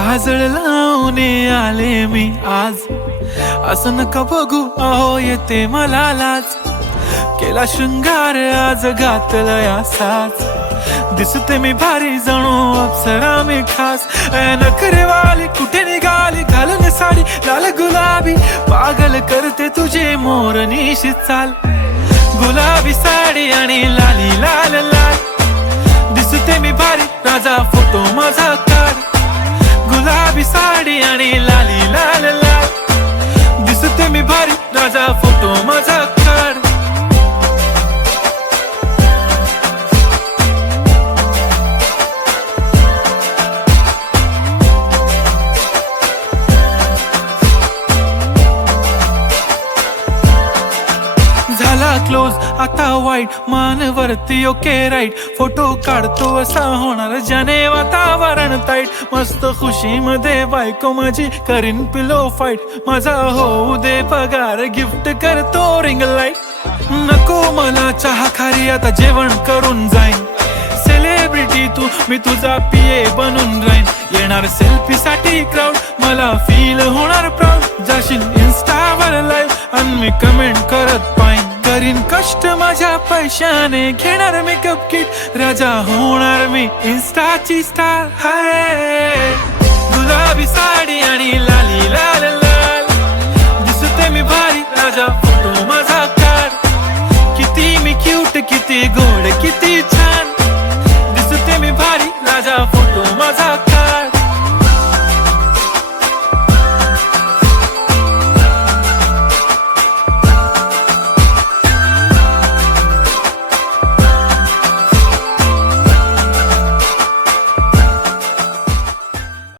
काजळ लावून आले मी आज, असं नका बघू अहो येते मला लाज. केला शृंगार आज घातला साज, दिसते मी भारी जणू अप्सरा मी खास. नखरेवाली कुठे निघाली घालून साडी लाल गुलाबी, पागल करते तुझे मोरनीशी चाल. गुलाबी साडी आणि लाली लाल लाल, दिसते मी भारी राजा फोटो माझा काढ. गुलाबी साडी आणि लाली लाल लाल, दिसते मी भारी राजा फोटो माझा काढ. झाला क्लोज आता वाईट, मानवरती ओके राईट. फोटो काढतो असा होणार ज्याने वातावरण ताईट. मस्त खुशी मध्ये बायको माझी करीन पिलो फाईट. माझा होऊ दे पगार गिफ्ट करतो रिंग लाईट. नको मला चहा खारी आता जेवण करून जाईन. सेलिब्रिटी तू मी तुझा पिये बनून राहीन. येणार सेल्फी साठी क्राऊड मला फील होणार प्राऊड. जाशील इन्स्टावर लाईव्ह आणि मी कमेंट करत पाईन. करीन कष्ट माझ्या पैशाने घेणार मेकअप किट. राजा होणार मी इन्स्टाची स्टार. हाय गुलाबी साडी आणि लाली लाल लाल, दिसते मी भारी राजा फोटो माझा काढ. किती मी क्यूट किती गोड किती